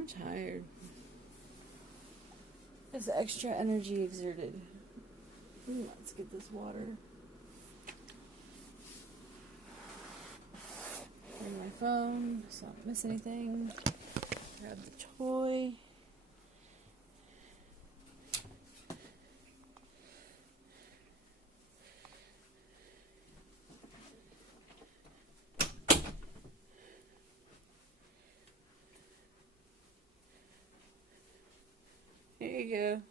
I'm tired. It's extra energy exerted. Let's get this water. Bring my phone so I don't miss anything. Grab the toy. Here you go.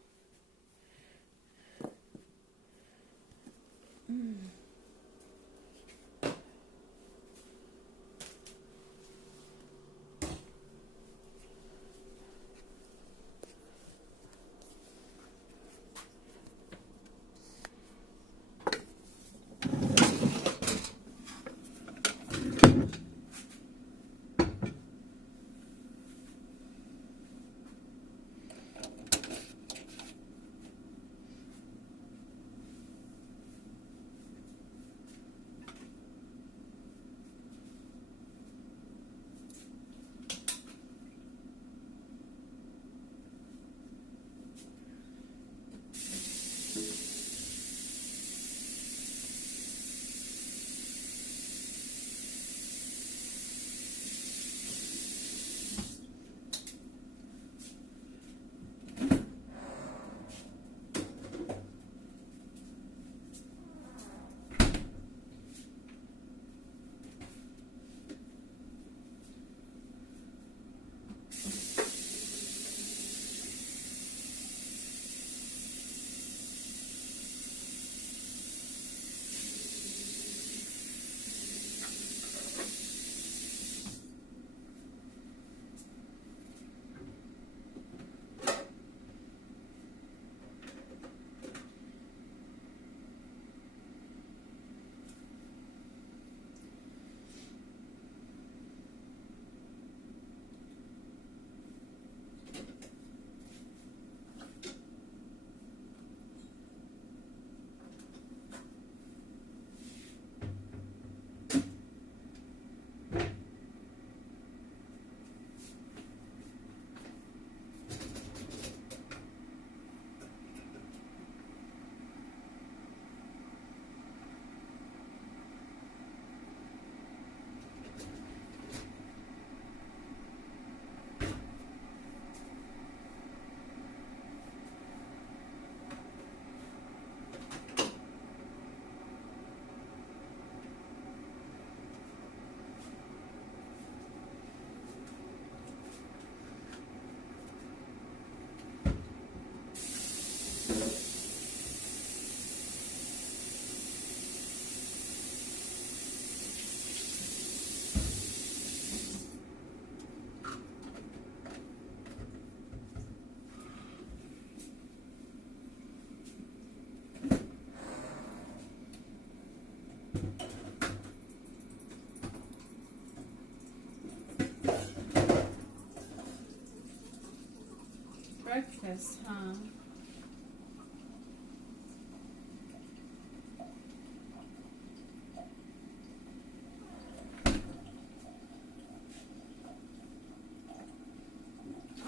Breakfast, huh?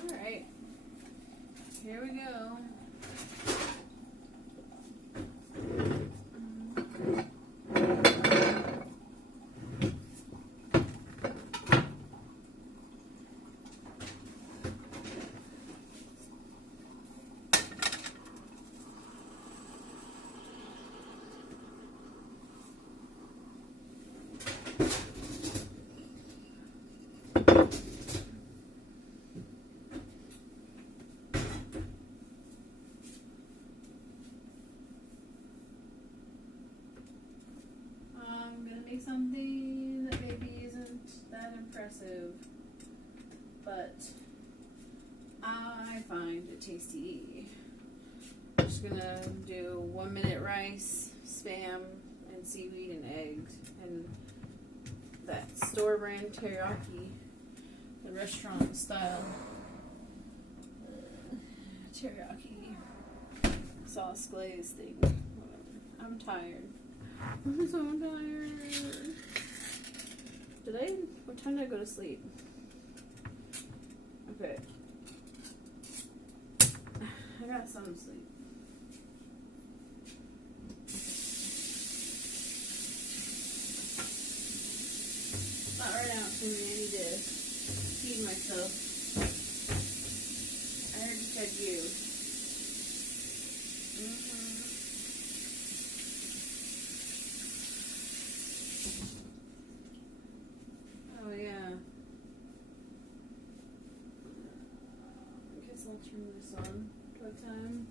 Alright. Here we go. Make something that maybe isn't that impressive, but I find it tasty. I'm just gonna do 1 minute rice, spam, and seaweed and eggs, and that store brand teriyaki, the restaurant style teriyaki sauce glaze thing. Whatever. I'm tired. I'm so tired. What time did I go to sleep? Okay. I got some sleep. Not right now, so I need to feed myself. I heard you said you. Oh yeah. I guess I'll turn this on. What time?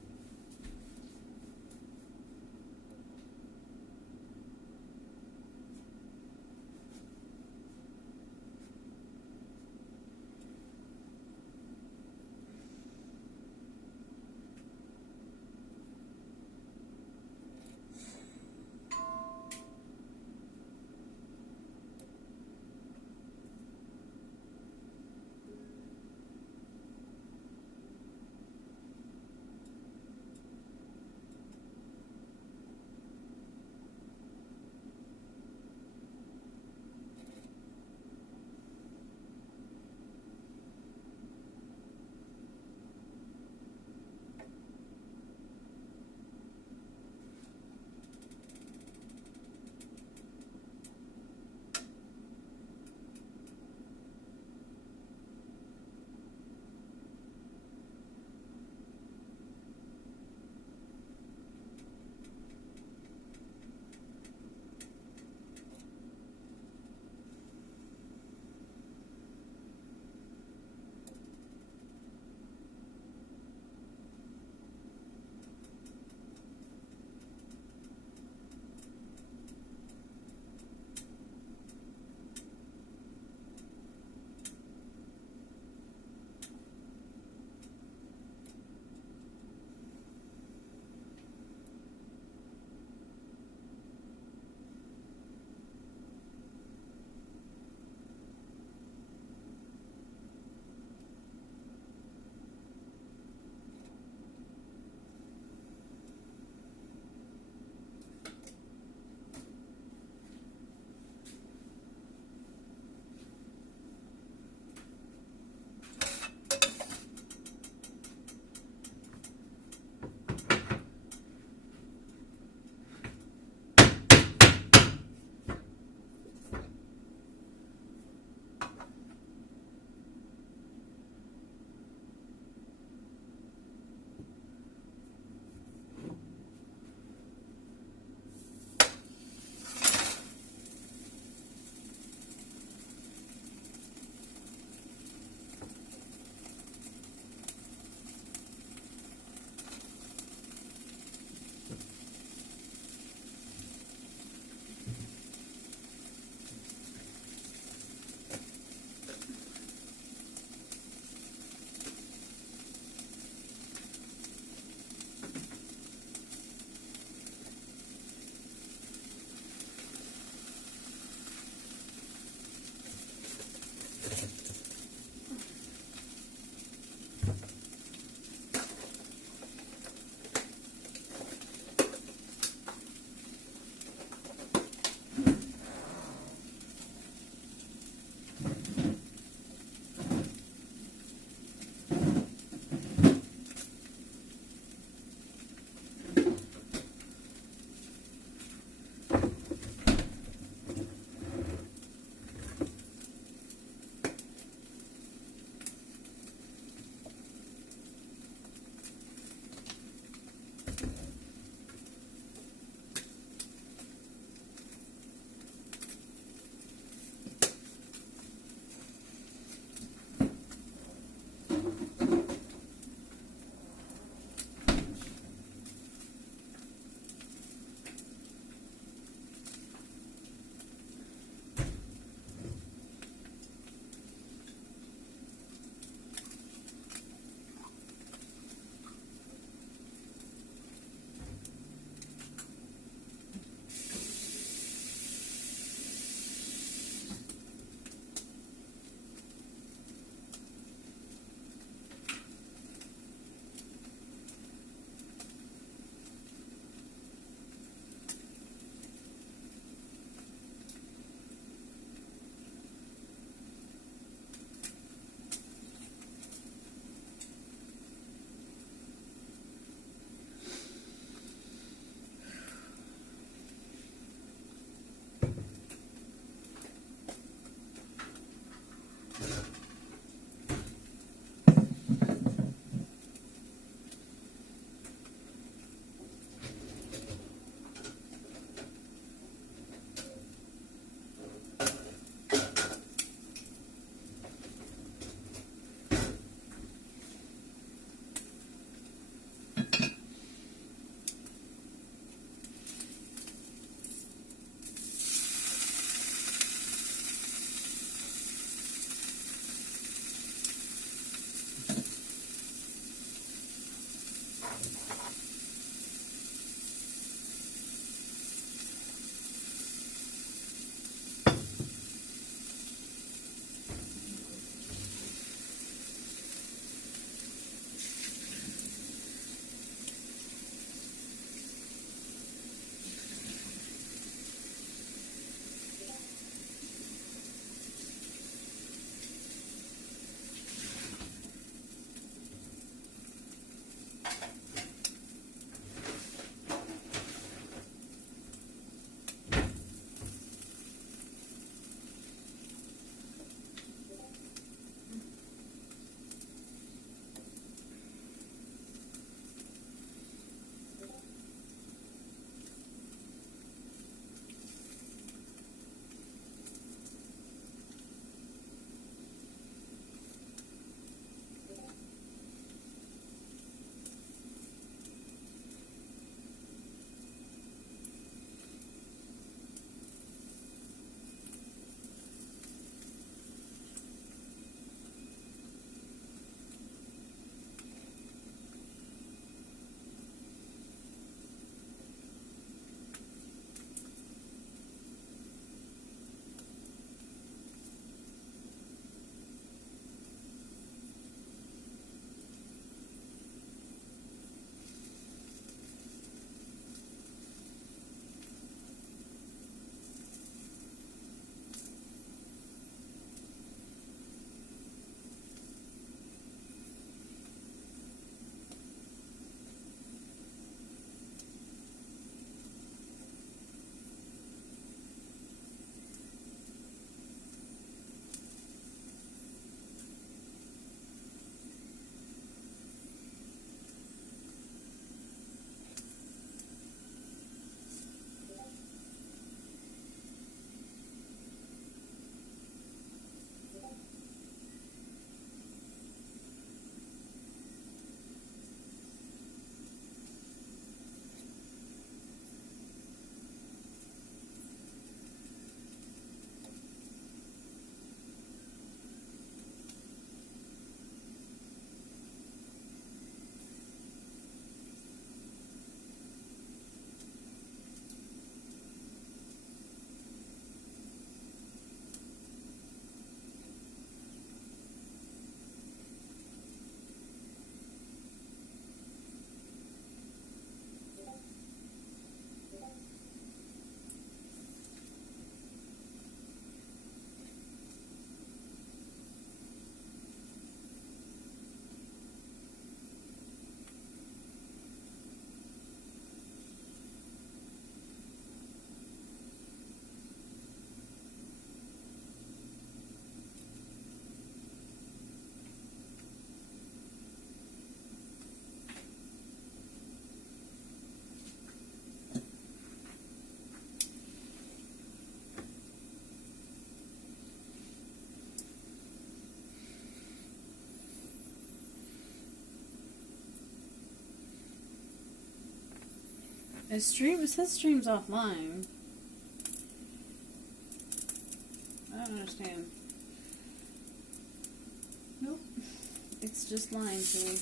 It says streams offline. I don't understand. Nope. It's just lying to me.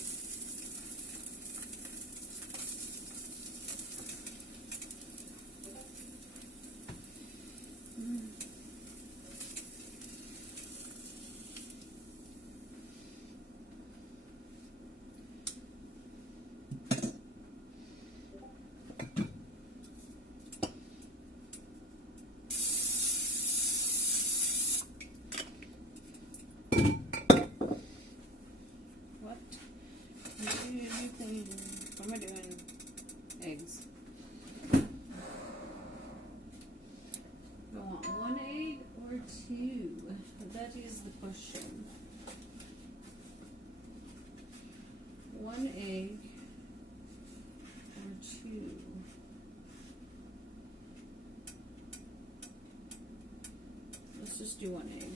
What am I doing? Eggs. I want 1 egg or 2? That is the question. 1 egg or 2? Let's just do 1 egg.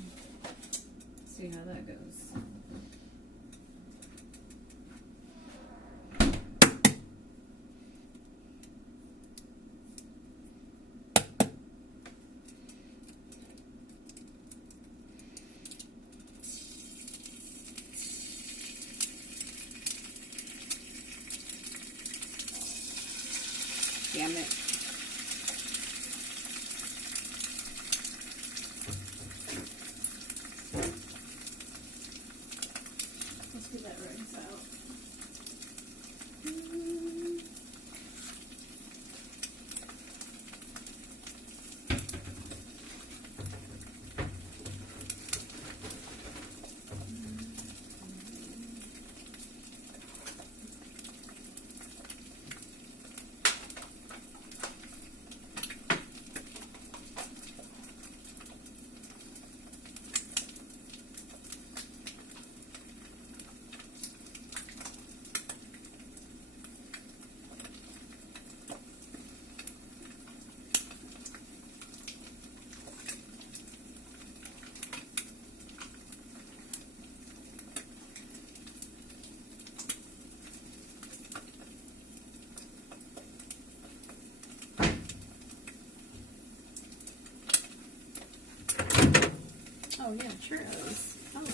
See how that goes. Damn it. Let's get that rice out. Oh yeah, churros. Hello.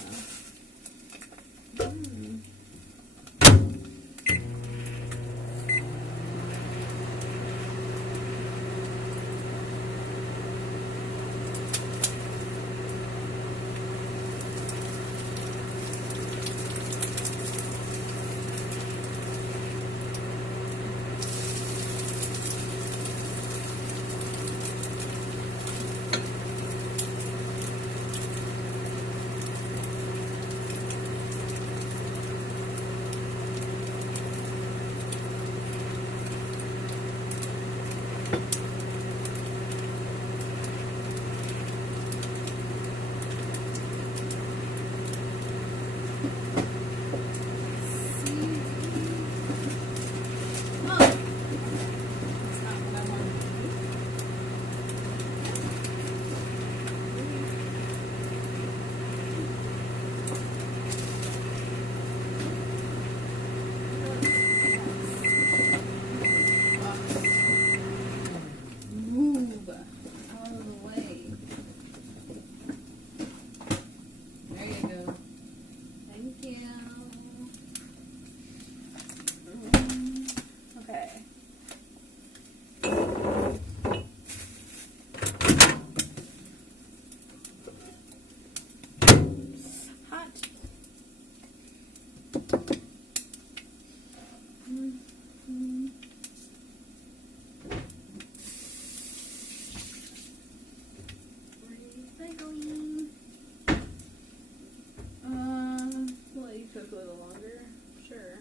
Cook a little longer? Sure.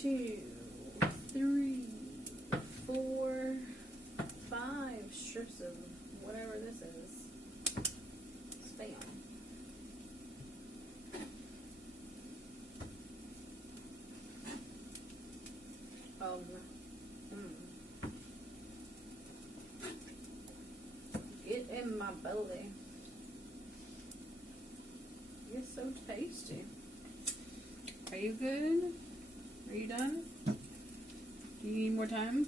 Two, 3, 4, 5 strips of whatever this is. Spam. Get in my belly. It's so tasty. I you good? Are you done? Do you need more time?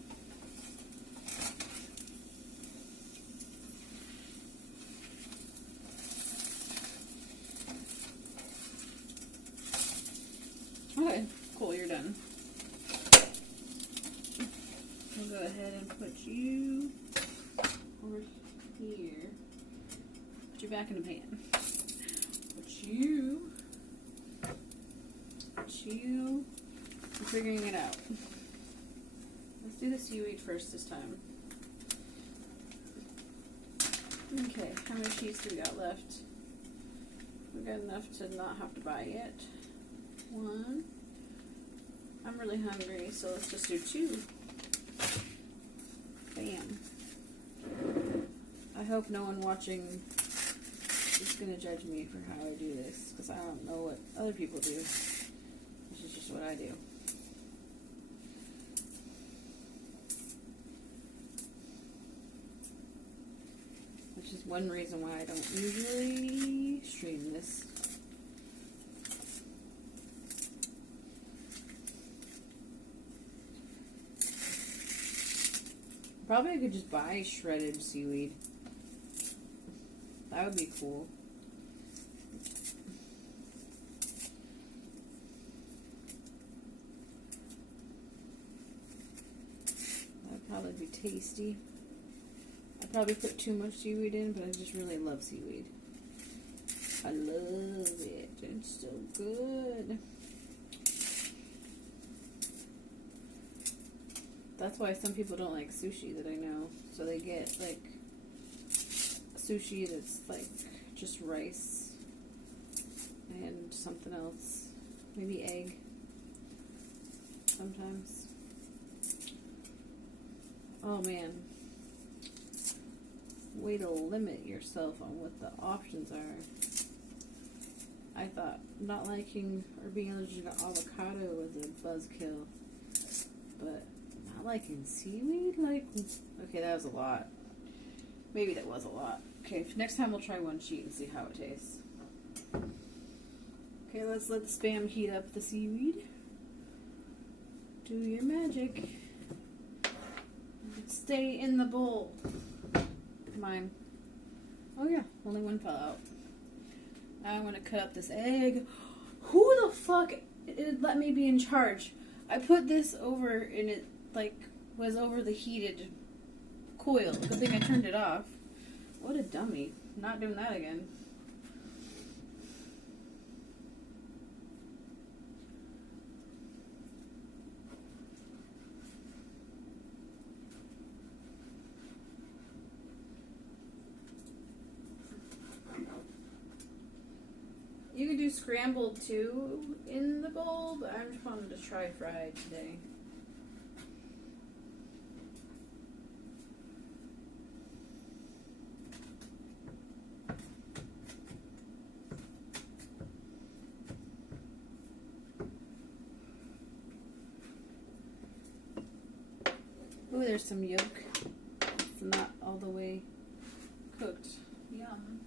Okay, cool, you're done. I'll go ahead and put you over here. Put you back in the pan. Put you. I'm figuring it out. Let's do the seaweed first this time. Okay, how many sheets do we got left? We got enough to not have to buy it. 1. I'm really hungry, so let's just do 2. Bam. I hope no one watching is going to judge me for how I do this, because I don't know what other people do. This is just what I do. Which is one reason why I don't usually stream this. Probably I could just buy shredded seaweed. That would be cool. That'd probably be tasty. I probably put too much seaweed in, but I just really love seaweed. I love it. It's so good. That's why some people don't like sushi that I know. So they get like sushi that's like just rice and something else. Maybe egg sometimes. Oh man. Way to limit yourself on what the options are. I thought not liking or being allergic to avocado was a buzzkill. But not liking seaweed? Like, okay, that was a lot. Maybe that was a lot. Okay, next time we'll try 1 sheet and see how it tastes. Okay, let's let the Spam heat up the seaweed. Do your magic. Stay in the bowl. Mine. Oh yeah, only 1 fell out. Now I'm gonna cut up this egg. Who the fuck let me be in charge? I put this over and it like was over the heated coil. Good thing I turned it off. What a dummy. Not doing that again. You can do scrambled too in the bowl, but I'm just wanting to try fried today. Ooh, there's some yolk. It's not all the way cooked. Yum.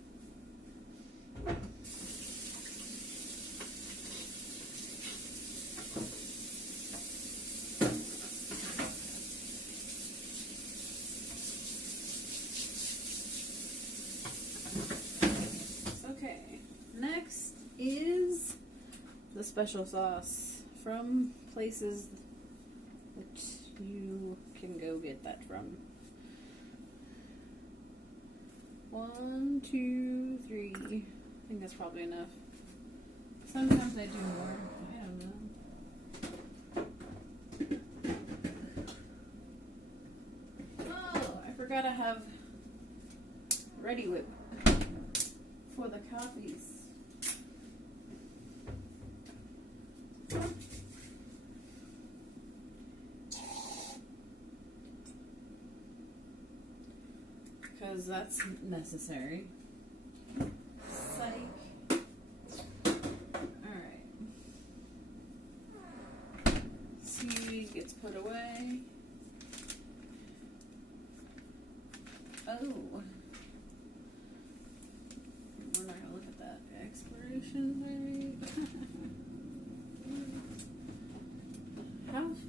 Okay, next is the special sauce from places that you can go get that from. 1, 2, 3. I think that's probably enough. Sometimes I do more. I don't know. Oh, I forgot I have Ready Whip for the copies. Because that's necessary. Psych. Alright. Seaweed gets put away. Oh. We're not going to look at that expiration date.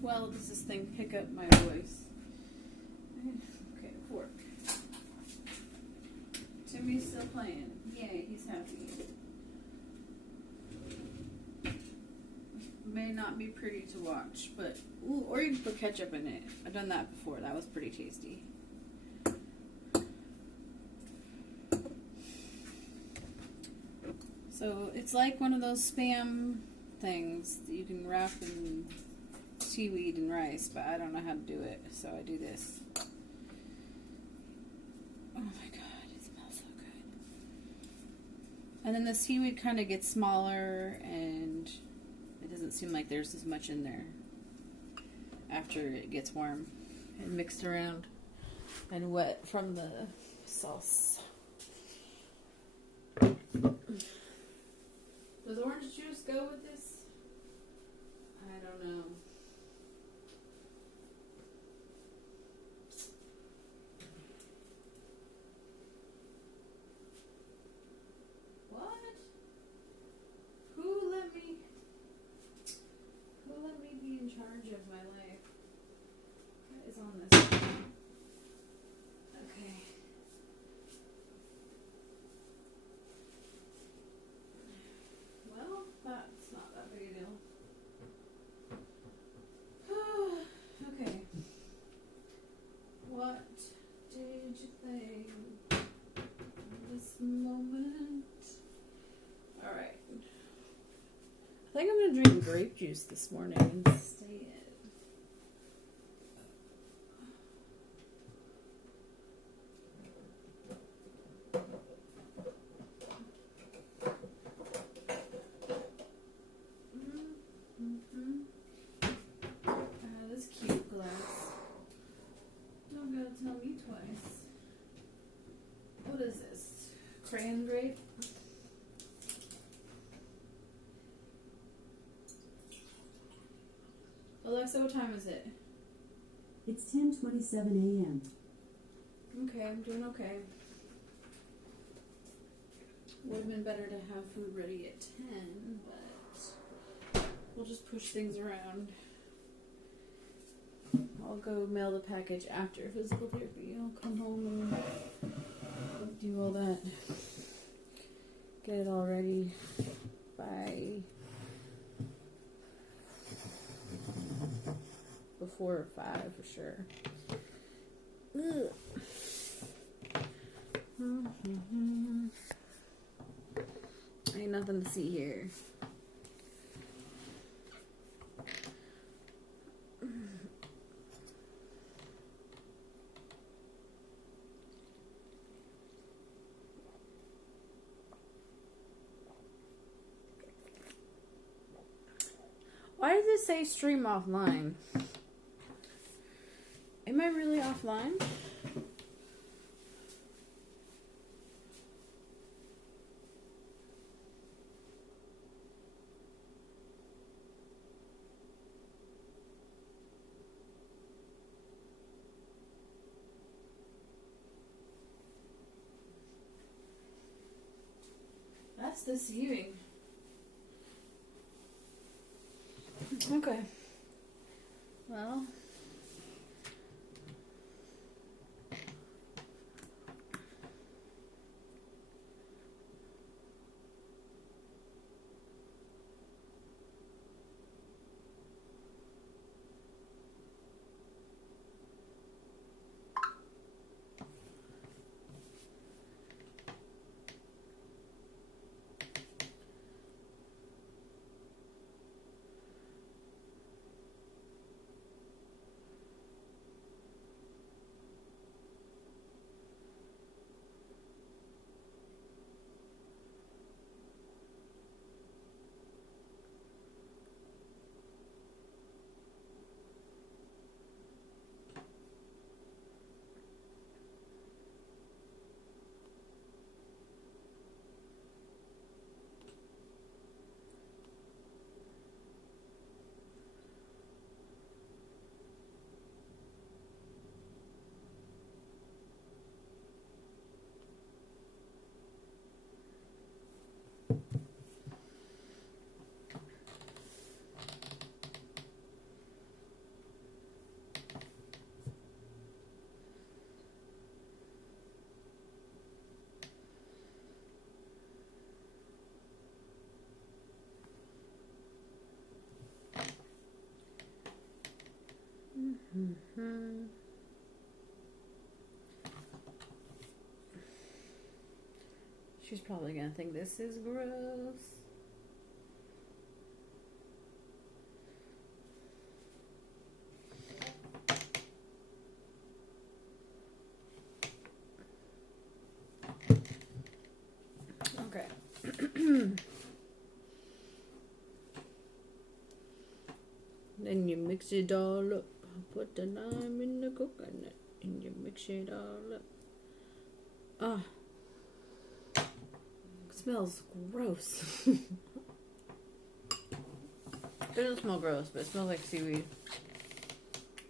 well does this thing pick up my voice? Okay, fork. Timmy's still playing. Yay, he's happy. May not be pretty to watch, but ooh, or you can put ketchup in it. I've done that before. That was pretty tasty. So it's like one of those Spam things that you can wrap in seaweed and rice, but I don't know how to do it, so I do this. Oh my god, it smells so good. And then the seaweed kind of gets smaller, and it doesn't seem like there's as much in there after it gets warm and mixed around and wet from the sauce. Does orange juice go with this? I don't know. What? Who let me be in charge of my life? What is on this? Okay. Well, that's not that big a deal. Okay. What did you think of this moment? Alright. I think I'm going to drink grape juice this morning instead. This cute glass. Don't gotta tell me twice. What is this? Crayon grape? Alexa, what time is it? It's 10:27 a.m. Okay, I'm doing okay. Would have been better to have food ready at 10, but we'll just push things around. I'll go mail the package after physical therapy. I'll come home and do all that. Get it all ready by before 5 for sure. Ugh. Ain't nothing to see here. Why does it say stream offline? Am I really offline? That's deceiving. Okay. Well. Mm-hmm. She's probably gonna think this is gross. Okay. Then you mix it all up. Put the lime in the coconut and you mix it all up. Ah. It smells gross. It doesn't smell gross, but it smells like seaweed.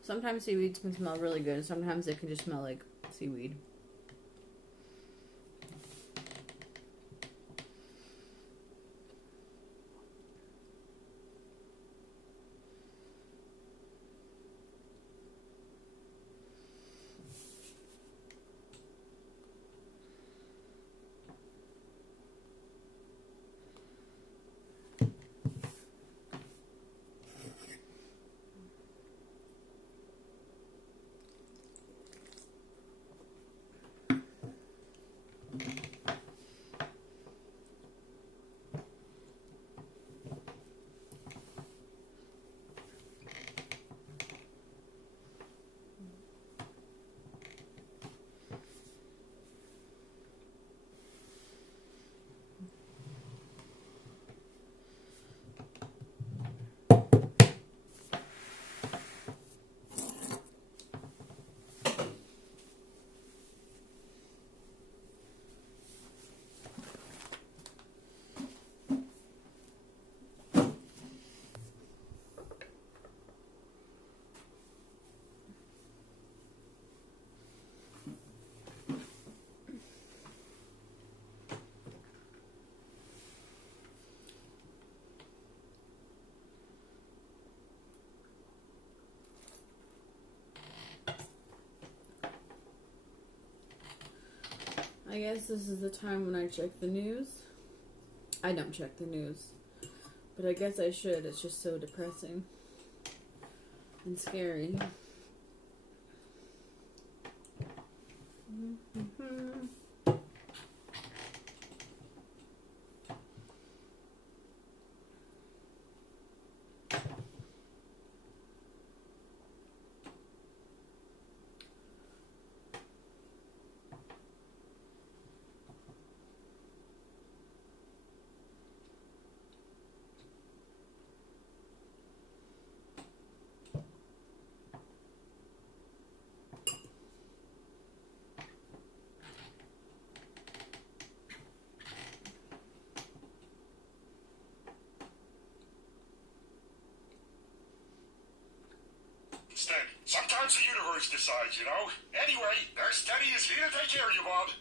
Sometimes seaweeds can smell really good. Sometimes it can just smell like seaweed. I guess this is the time when I check the news. I don't check the news, but I guess I should. It's just so depressing and scary. Mm-hmm. Sometimes the universe decides, you know. Anyway, there's Teddy is here to take care of you, Bob.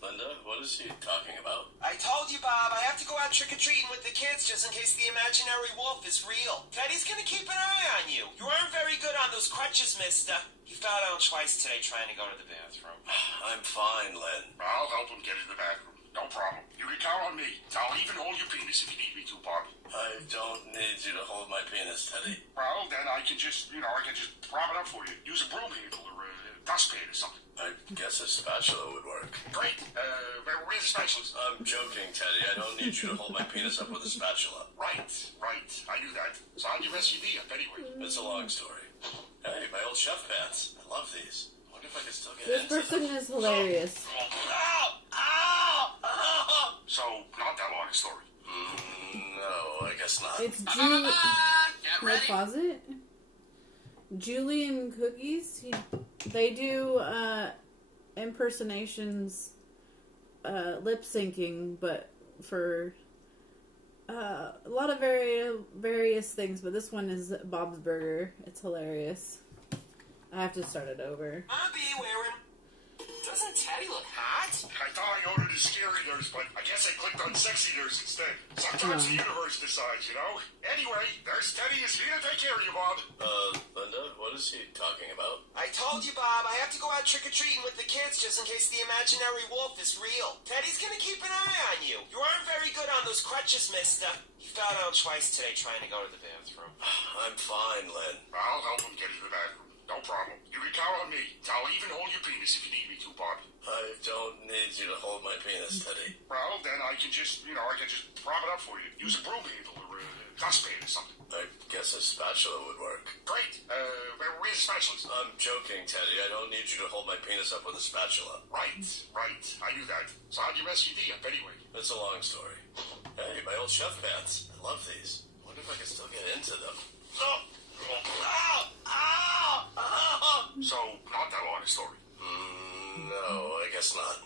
Linda, what is he talking about? I told you, Bob, I have to go out trick-or-treating with the kids just in case the imaginary wolf is real. Teddy's gonna keep an eye on you. You aren't very good on those crutches, mister. He fell down twice today trying to go to the bathroom. I'm fine, Len. I'll help him get in the bathroom. No problem. You can count on me. I'll even hold your penis if you need me to, Bob. I don't need you to hold my penis, Teddy. Well, then I can just prop it up for you. Use a broom handle or a dustpan or something. I guess a spatula would work. Great. Where's the spatulas? I'm joking, Teddy. I don't need you to hold my penis up with a spatula. Right. I knew that. It's on your SUV up anyway. It's a long story. Hey, my old chef pants. I love these. I wonder if I can still get This into person them. is hilarious. Ow! Ow! Ow! So, not that long a story. No, I guess not. It's Get Can I ready. pause it? Julian Cookies. They do impersonations, lip syncing, but for a lot of various things. But this one is Bob's Burger. It's hilarious. I have to start it over. I'll be wearing. Doesn't Teddy look hot? I thought I ordered a scary nurse, but I guess I clicked on sexy nurse instead. Sometimes the universe decides, you know. Anyway, there's Teddy is here to take care of you, Bob. Linda, what is he talking about? I told you, Bob, I have to go out trick-or-treating with the kids just in case the imaginary wolf is real. Teddy's gonna keep an eye on you. You aren't very good on those crutches, mister. He fell down twice today trying to go to the bathroom. I'm fine, Len. I'll help him get in the bathroom. No problem. You can count on me. I'll even hold your penis if you need me to, Bob. I don't need you to hold my penis, Teddy. Well, then I can just prop it up for you. Use a broom handle or a dustpan or something. I guess a spatula would work. Great. Where's the spatulas? I'm joking, Teddy. I don't need you to hold my penis up with a spatula. Right. I knew that. So how'd your SUV up anyway? It's a long story. Hey, my old chef pants. I love these. I wonder if I can still get into them. So, not that long a story. No, I guess not.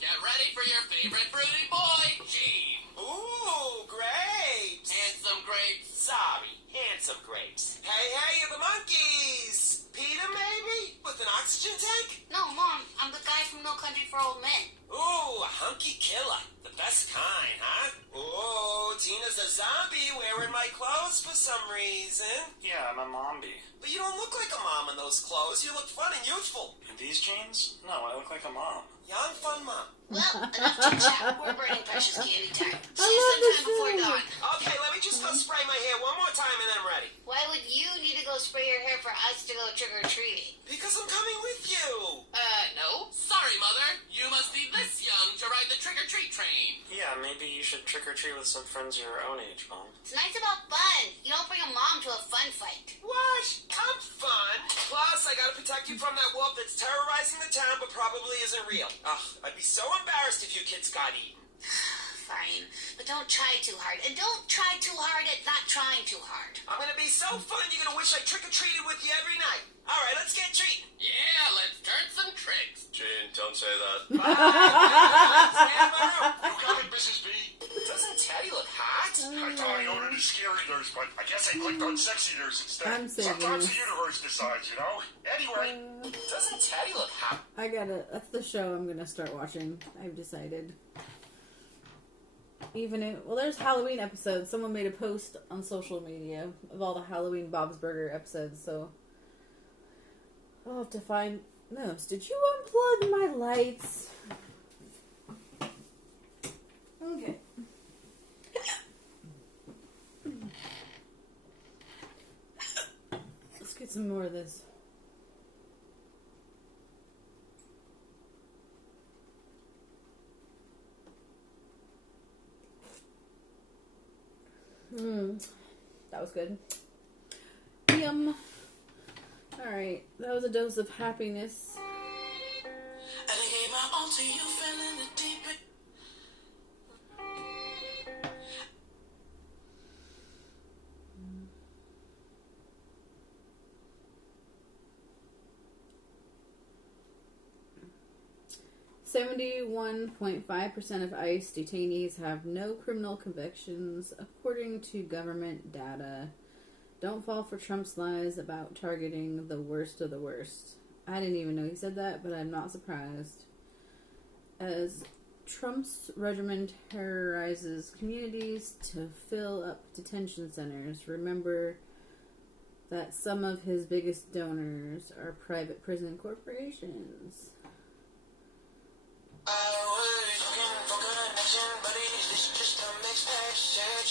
Get ready for your favorite fruity boy, Gene. Ooh, grapes. Handsome grapes. Sorry, handsome grapes. Hey, the monkeys. Peter, maybe? With an oxygen tank? No, Mom, I'm the guy from No Country for Old Men. Ooh, a hunky killer. The best kind, huh? Ooh, Tina's a zombie wearing my clothes for some reason. Yeah, I'm a mombi. But you don't look like a mom in those clothes. You look fun and youthful. In these jeans? No, I look like a mom. Young, fun mom. Well, enough chit chat. We're burning precious candy time. See love you this sometime before show. dawn. Okay, let me just go spray my hair one more time and then I'm ready. Why would you need to go spray your hair for us to go trick-or-treating? Because I'm coming with you. No. Sorry, Mother. You must be this young to ride the trick-or-treat train. Yeah, maybe you should trick-or-treat with some friends your own age, Mom. Tonight's about fun. You don't bring a mom to a fun fight. What? I'm fun. Plus, I gotta protect you from that wolf that's terrorizing the town but probably isn't real. Ugh, I'd be so embarrassed if you kids got eaten. Fine, but don't try too hard. And don't try too hard at not trying too hard. I'm gonna be so fun, you're gonna wish I trick-or-treated with you every night. Alright, let's get treating. Yeah, let's turn some tricks. Gene, don't say that. Bye. Stand by room. You got it, Mrs. B. Doesn't Teddy look hot? I thought I ordered a scary nurse, but I guess I clicked on sexy nurse instead. I'm saving Sometimes this. the universe decides, you know? Anyway, Doesn't Teddy look hot? I gotta. That's the show I'm gonna start watching. I've decided. There's Halloween episodes. Someone made a post on social media of all the Halloween Bob's Burger episodes, so I'll have to find those. Did you unplug my lights? Okay. Let's get some more of this. That was good. Yum. Alright, that was a dose of happiness. And I gave my all to you, feeling the deep. .5% of ICE detainees have no criminal convictions, according to government data. Don't fall for Trump's lies about targeting the worst of the worst. I didn't even know he said that, but I'm not surprised. As Trump's regimen terrorizes communities to fill up detention centers, remember that some of his biggest donors are private prison corporations.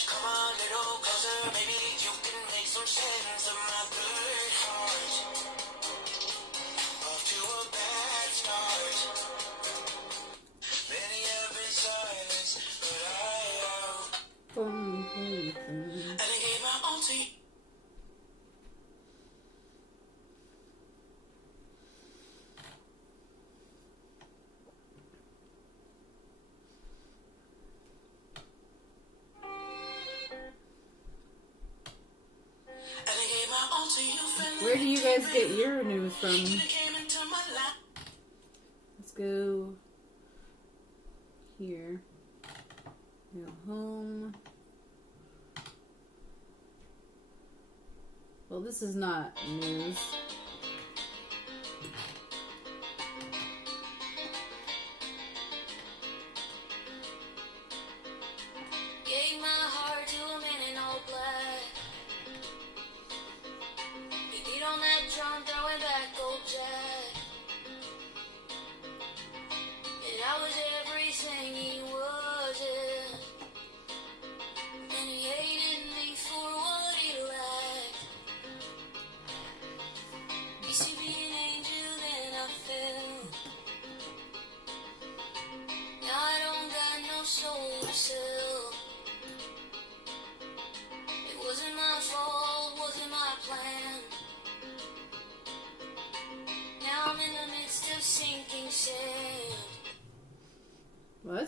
Come on, little closer, maybe you can make some sense of my good heart. Off to a bad start. Many have been silenced, but and I gave my all to you. Where do you guys get your news from? Let's go here. Go home. Well, this is not news. Gave my heart to a man in all black. He beat on that drum, throwing back old Jack. And I was everything he wasn't. And he hated me for what he lacked.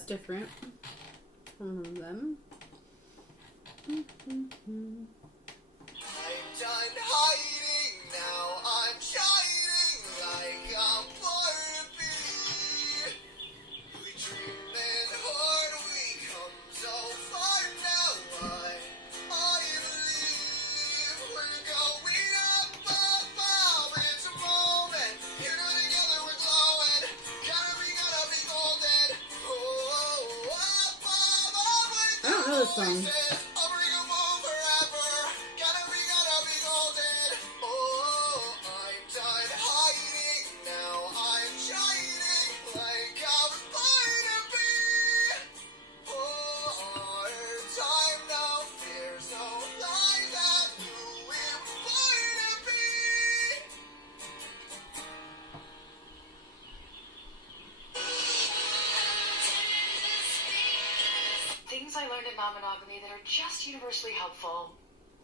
different from them. I'm done hiding, now I'm shining like I'm born to be. We dream and hard, we come so far now. I believe we're going up, up, up. It's a moment, here together we're glowing. Gotta be golden. Oh, up, up, up. I don't know this song. Things I learned in non-monogamy that are just universally helpful.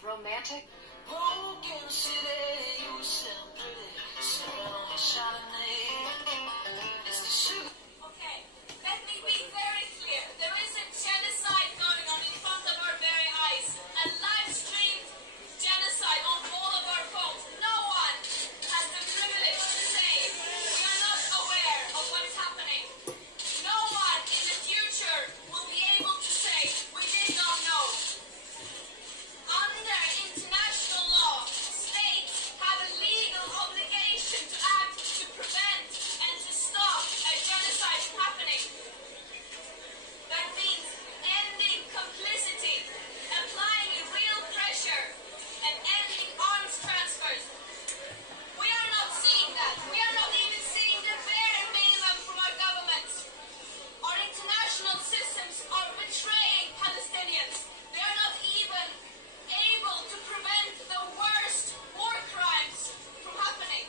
Romantic. Broken city, you still pretty, still shining. It's the sugar. Okay, let me be very clear. There is a genocide going on in front of our very eyes. A live-streamed genocide on all of our phones. No one has the privilege to say we are not aware of what is happening. No one in the future will be able to say we did not know. Under international law, states have a legal obligation to act to prevent and to stop a genocide from happening. That means ending complicity, applying real pressure, and ending arms transfers. We are not seeing that. We are not even seeing the bare minimum from our governments. Our international systems are betraying Palestinians. They are not even able to prevent the worst war crimes from happening.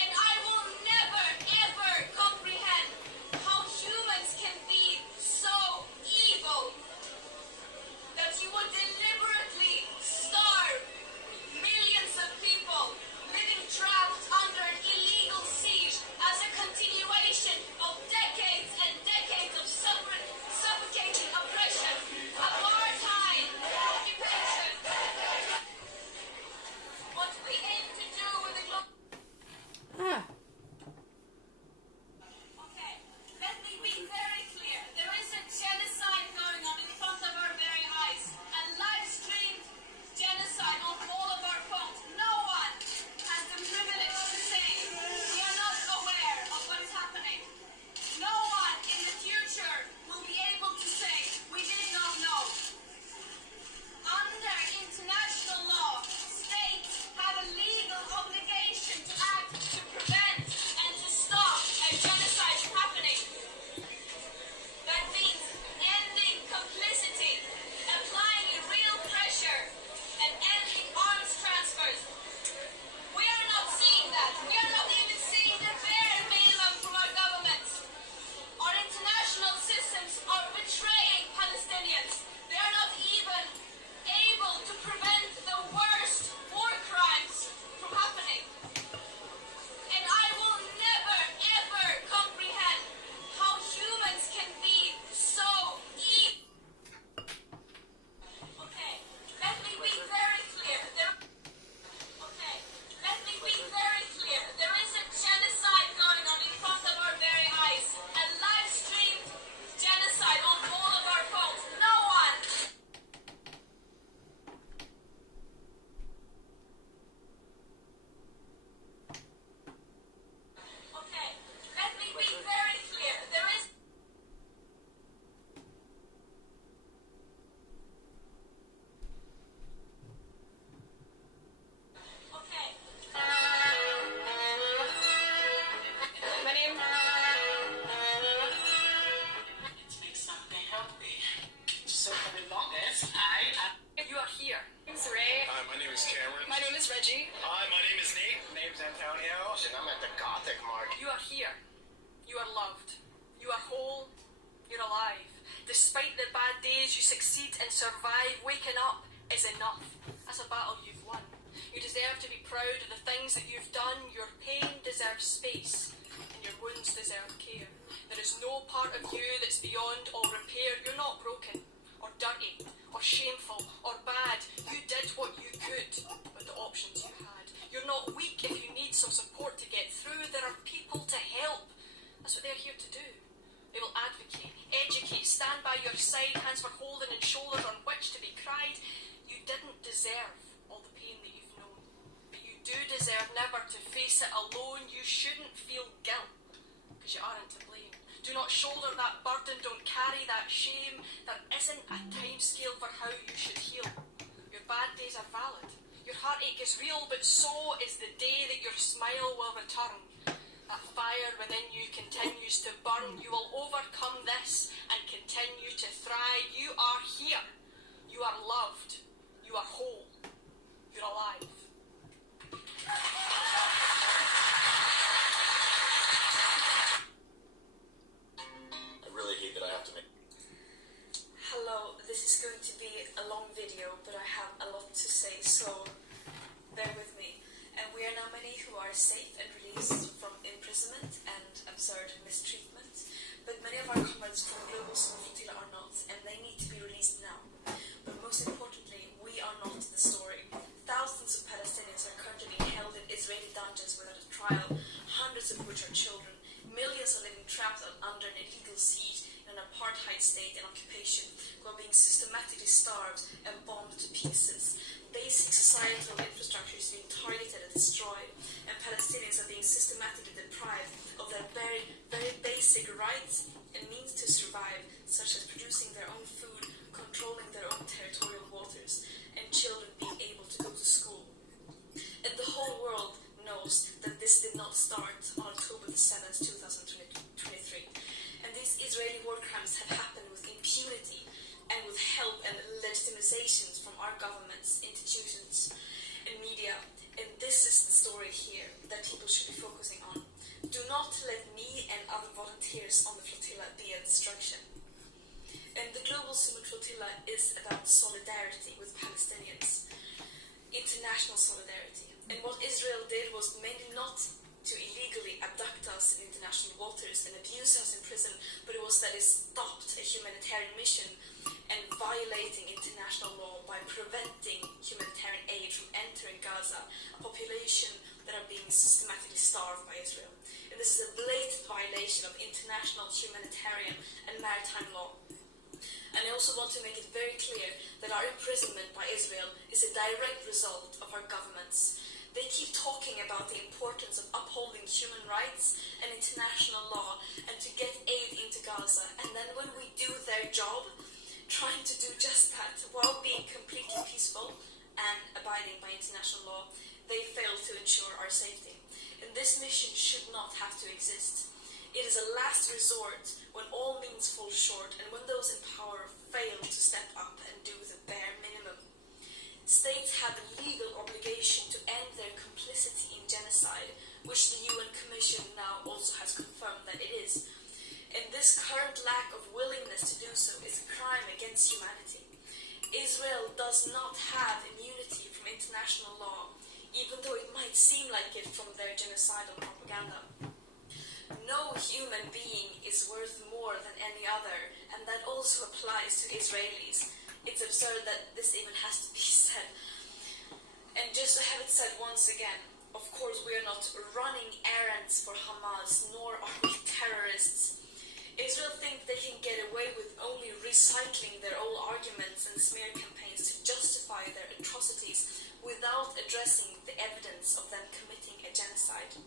And I will never, ever comprehend how humans can be so evil that you would deliberately starve millions of people living trapped under an illegal siege as a continuation of decades and decades of suffocating oppression, apartheid, occupation. What we aim to do with the global... Ah. Okay, let me be very clear. There is a genocide going on in front of our very eyes. A live-streamed genocide on all of our phones. No one has the privilege to say we are not aware of what is happening. No one in the future will be able to say we did not know. Under international law, states have a legal obligation to act to prevent and to stop a genocide from happening. That means ending complicity, applying real pressure, and ending arms transfers. We are not seeing that. We are not even seeing the bare minimum from our governments. Our international systems are betraying Palestinians. They are not even able to prevent the worst war crimes from happening. And I will never, ever comprehend how humans can be so evil. Okay, let me be very clear. Okay, let me be very clear. There is a genocide going on in front of our very eyes. A live-streamed genocide on all of our phones. No one. Okay, let me be very clear. There is... Okay. My name. Let's make something healthy. So for the longest, You are here. My name's Ray. Hi, my name is Cameron. My name is Reggie. Hi, my name is Nate. Name's Antonio, and I'm at the Gothic Market. You are here. You are loved. You are whole. You're alive. Despite the bad days, you succeed and survive. Waking up is enough. That's a battle you've won. You deserve to be proud of the things that you've done. Your pain deserves space. And your wounds deserve care. There is no part of you that's beyond all repair. You're not broken, or dirty, or shameful, or bad. You did what you could with the options you had. You're not weak if you need some support to get through. There are people to help. That's what they're here to do. They will advocate, educate, stand by your side, hands for holding and shoulders on which to be cried. You didn't deserve all the pain that you've known, but you do deserve never to face it alone. You shouldn't feel guilt, because you aren't to blame. Do not shoulder that burden, don't carry that shame. There isn't a time scale for how you should heal. Your bad days are valid. Your heartache is real, but so is the day that your smile will return. That fire within you continues to burn. You will overcome this and continue to thrive. You are here. You are loved. You are whole. You're alive. I really hate that I have to make. Hello, this is going to be a long video, but I have a lot to say, so bear with me. And we are now many who are safe and released from imprisonment and absurd mistreatment, but many of our comrades from Global Sumo Flotilla are not, and they need to be released now. But most importantly, we are not the story. Thousands of Palestinians are currently being held in Israeli dungeons without a trial, hundreds of which are children. Millions are living trapped under an illegal siege in an apartheid state and occupation, who are being systematically starved and bombed to pieces. Basic societal infrastructure is being targeted and destroyed, and Palestinians are being systematically deprived of their very, very basic rights and means to survive, such as producing their own food, controlling their own territorial waters, and children being able to go to school. And the whole world knows that this did not start on October the 7th, 2023. And these Israeli war crimes have happened with impunity and with help and legitimizations from our governments, institutions, and media. And this is the story here that people should be focusing on. Do not let me and other volunteers on the flotilla be a distraction. And the Global Sumo Flotilla is about solidarity with Palestinians, international solidarity. And what Israel did was mainly not to illegally abduct us in international waters and abuse us in prison, but it was that it stopped a humanitarian mission and violating international law by preventing humanitarian aid from entering Gaza, a population that are being systematically starved by Israel. And this is a blatant violation of international humanitarian and maritime law. And I also want to make it very clear that our imprisonment by Israel is a direct result of our governments. They keep talking about the importance of upholding human rights and international law and to get aid into Gaza. And then when we do their job, trying to do just that while being completely peaceful and abiding by international law, they fail to ensure our safety. And this mission should not have to exist. It is a last resort when all means fall short and when those in power fail to step up and do the bare minimum. States have a legal obligation to end their complicity in genocide, which the UN Commission now also has confirmed that it is. And this current lack of willingness to do so is a crime against humanity. Israel does not have immunity from international law, even though it might seem like it from their genocidal propaganda. No human being is worth more than any other, and that also applies to Israelis. It's absurd that this even has to be said. And just to have it said once again, of course we are not running errands for Hamas, nor are we terrorists. Israel think they can get away with only recycling their old arguments and smear campaigns to justify their atrocities without addressing the evidence of them committing a genocide.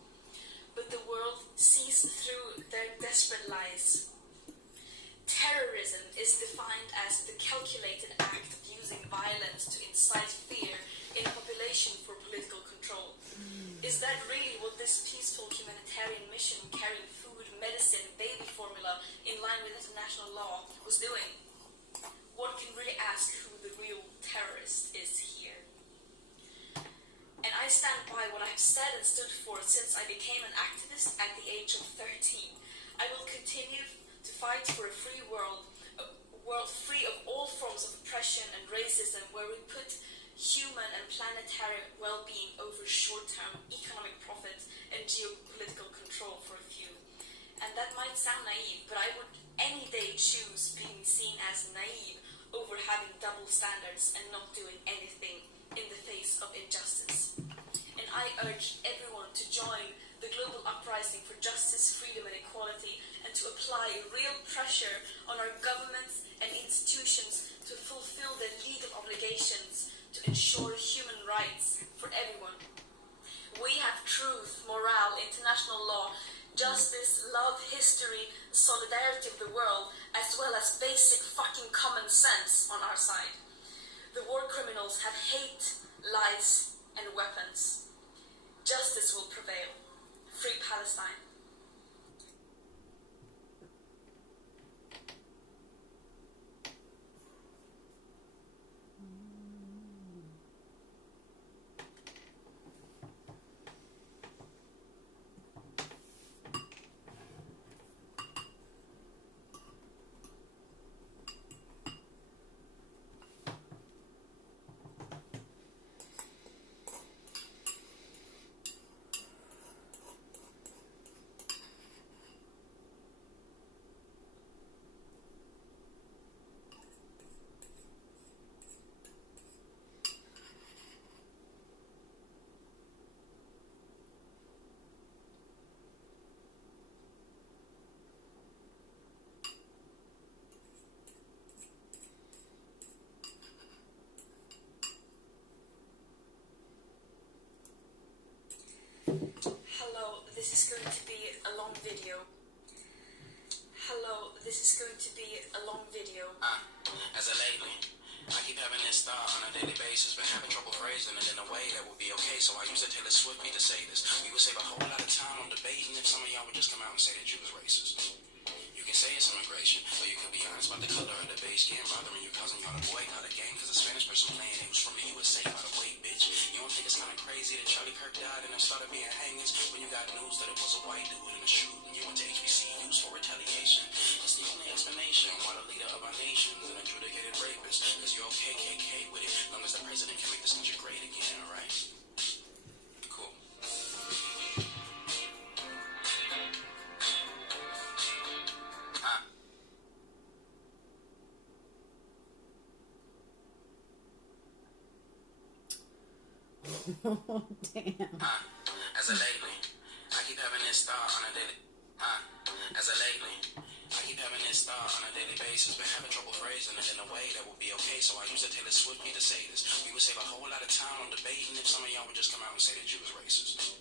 But the world sees through their desperate lies. Terrorism is defined as the calculated act of using violence to incite fear in a population for political control. Is that really what this peaceful humanitarian mission carrying food, medicine, baby formula in line with international law was doing? One can really ask who the real terrorist is here. And I stand by what I have said and stood for since I became an activist at the age of 13. I will continue to fight for a free world, a world free of all forms of oppression and racism, where we put human and planetary well-being over short-term economic profit and geopolitical control for a few. And that might sound naive, but I would any day choose being seen as naive over having double standards and not doing anything in the face of injustice. And I urge everyone to join the global uprising for justice, freedom and equality, and to apply real pressure on our governments and institutions to fulfill their legal obligations to ensure human rights for everyone. We have truth, morale, international law, justice, love, history, solidarity of the world, as well as basic fucking common sense on our side. The war criminals have hate, lies, and weapons. Justice will prevail. Free Palestine. Hello, this is going to be a long video. Hello, this is going to be a long video. As of lately, I keep having this thought on a daily basis, been having trouble phrasing it in a way that would be okay, so I use a Taylor Swift beat to say this. We would save a whole lot of time on debating if some of y'all would just come out and say that you was racist. You can say it's immigration, or you can be honest about the color of the base skin bothering you, causing y'all to boycott a game because a Spanish person playing it was from the USA by the way, bitch. You don't think it's kind of crazy that Charlie Kirk died and there started being hangings when you got news that it was a white dude in a shooting and you went to HBCUs for retaliation? That's the only explanation why the leader of our nation is an adjudicated rapist, because you're KKK with it, as long as the president can make this country great again, alright? Cool. Oh, damn. As of lately, I keep having this thought on a daily. As of lately, I keep having this thought on a daily basis, been having trouble phrasing it in a way that would be okay, so I use a Taylor Swift beat to say this. We would save a whole lot of time on debating if some of y'all would just come out and say that you was racist.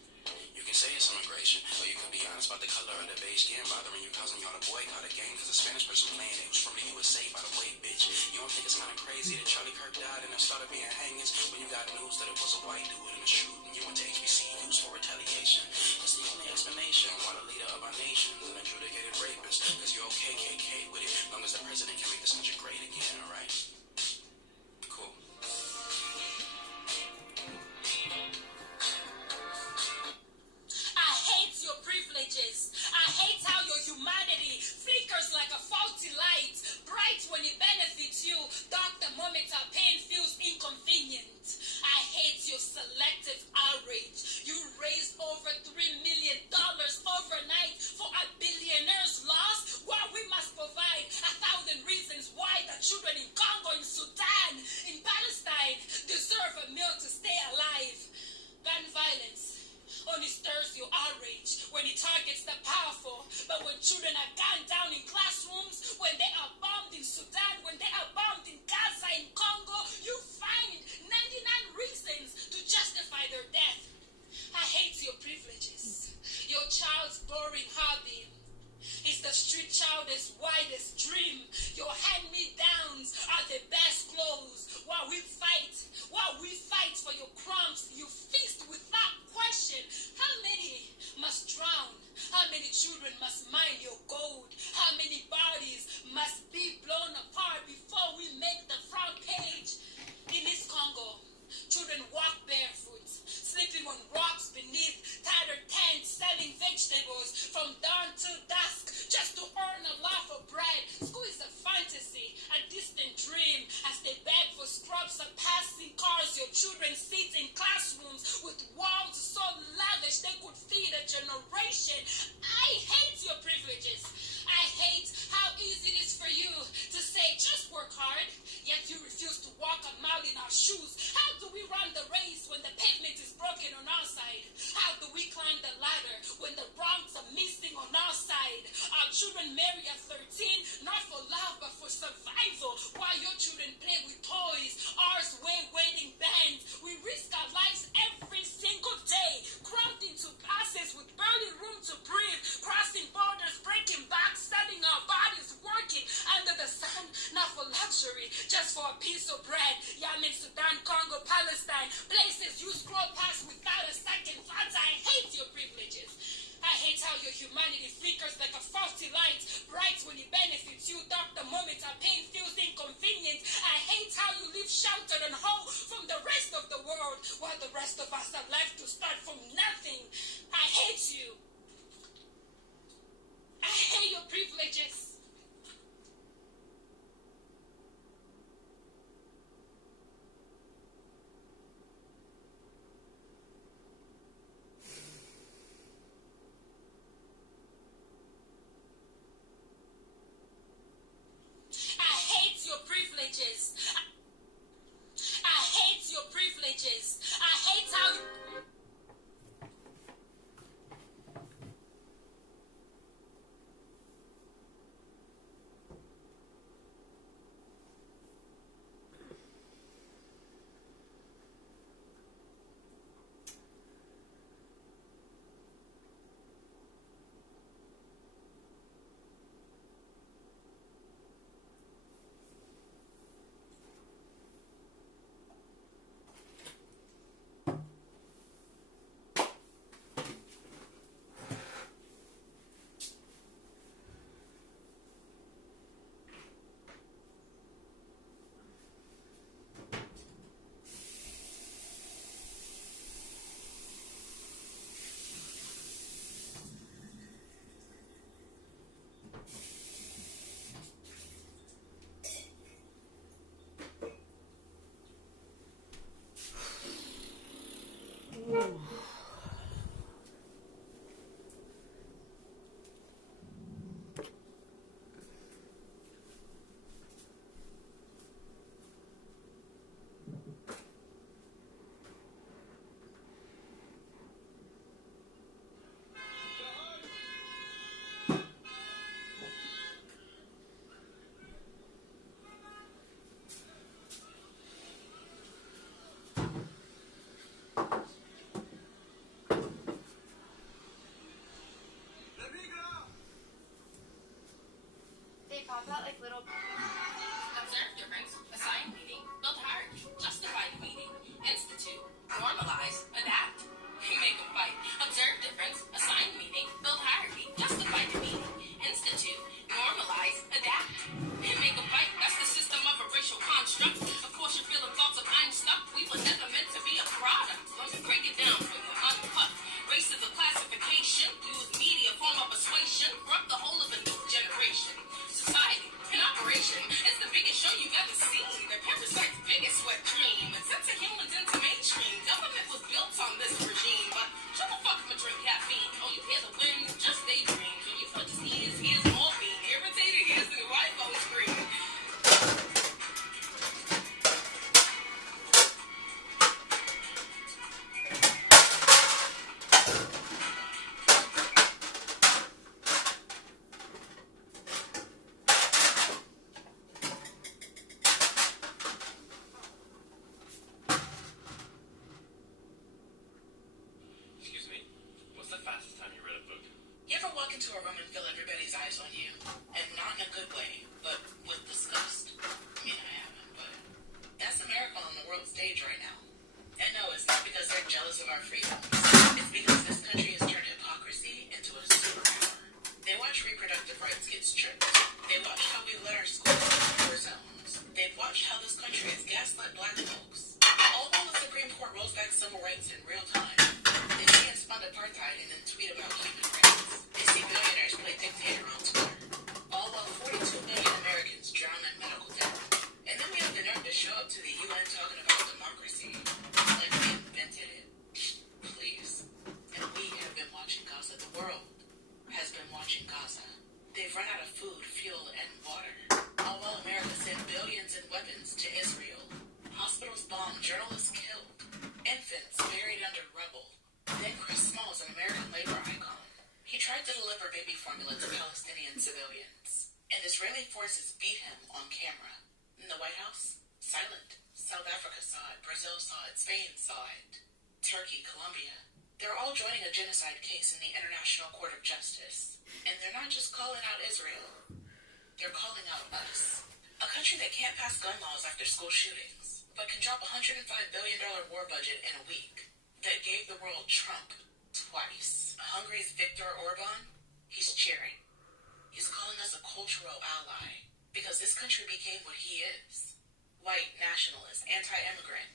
You can say it's immigration, or you can be honest about the color of the beige skin bothering you, causing y'all to boycott a game because a Spanish person playing it was from the USA by the way, bitch. You don't think it's kind of crazy that Charlie Kirk died and there started being hangings when you got news that it was a white dude in a shooting and you went to HBCUs for retaliation? That's the only explanation why the leader of our nation is an adjudicated rapist, because you're KKK with it, as long as the president can make this country great again, alright? Cool. I hate your privileges. I hate how your humanity flickers like a faulty light, bright when it benefits you, dark the moment our pain feels inconvenient. I hate your selective outrage. You raised over $3 million overnight for a billionaire's loss, while we must provide 1,000 reasons why the children in Congo, in Sudan, in Palestine deserve a meal to stay alive. Gun violence only stirs your outrage when it targets the powerful, but when children are gunned down in classrooms, when they are bombed in Sudan, when they are bombed in Gaza, in Congo, you find 99 reasons to justify their death. I hate your privileges. Your child's boring hobby is the street child's widest dream. Your hand-me-downs are the best clothes. While we fight for your crumbs, you feast without question. How many must drown? How many children must mine your gold? How many bodies must be blown apart before we make the front page? In this Congo, children walk barefoot, sleeping on rocks beneath tattered tents, selling vegetables from dawn till dusk just to earn a loaf of bread. School is a fantasy, a distant dream, as they beg for scrubs and passing cars. Your children sit in classrooms with walls so lavish they could feed a generation. I hate your privilege. line, places you scroll past without a second thought. I hate your privileges. I hate how your humanity flickers like a faulty light, bright when it benefits you, dark the moment our pain feels inconvenient. I hate how you live sheltered and whole from the rest of the world, while the rest of us are left to start from nothing. I hate you. I hate your privileges. I hate your privileges. I hate how you... They pop out like little... Observe difference, assign meaning, build hierarchy, justify the meaning, institute, normalize, adapt, make a fight. Observe difference, assign meaning, build hierarchy, justify the meaning, institute, normalize, adapt, make a fight. That's the system of a racial construct. Of course you're feeling thoughts of I'm stuck. We were never meant to be a product. Let's break it down for you, uncut. Race is a classification, use media, form of persuasion, corrupt the whole of a new generation. Society, in operation, it's the biggest show you've ever seen. The parasite's biggest wet dream. It sets the humans into mainstream. Government was built on this regime, but shut the fuck up and drink caffeine. Oh, you hear the wind, just daydream. So you thought just here's morphine. Irritated ears and your wife always screaming. Excuse me, what's the fastest time you read a book? You ever walk into a room and feel everybody's eyes on you? And not in a good way, but with disgust? I mean, I haven't, but that's America on the world stage right now. And no, it's not because they're jealous of our freedom. It's because this country has turned hypocrisy into a superpower. They watch reproductive rights get stripped. They watch how we let our schools be war zones. They've watched how this country has gaslit black folks. All while the Supreme Court rolls back civil rights in real time. They see us fund apartheid and then tweet about human rights. They see billionaires play dictator on Twitter. All while 42 million Americans drown in medical debt. And then we have the nerve to show up to the UN talking about democracy. Like we invented it. Please. And we have been watching Gaza. The world has been watching Gaza. They've run out of food, fuel, and water. All while America sent billions in weapons to Israel. Hospitals bombed, journalists killed, infants buried under rubble. Then Chris Smalls, an American labor icon. He tried to deliver baby formula to Palestinian civilians, and Israeli forces beat him on camera. In the White House, silent. South Africa saw it, Brazil saw it, Spain saw it, Turkey, Colombia. They're all joining a genocide case in the International Court of Justice. And they're not just calling out Israel, they're calling out us. A country that can't pass gun laws after school shootings. but can drop a $105 billion war budget in a week that gave the world Trump twice. Hungary's Viktor Orban, he's cheering. He's calling us a cultural ally because this country became what he is. White, nationalist, anti-immigrant,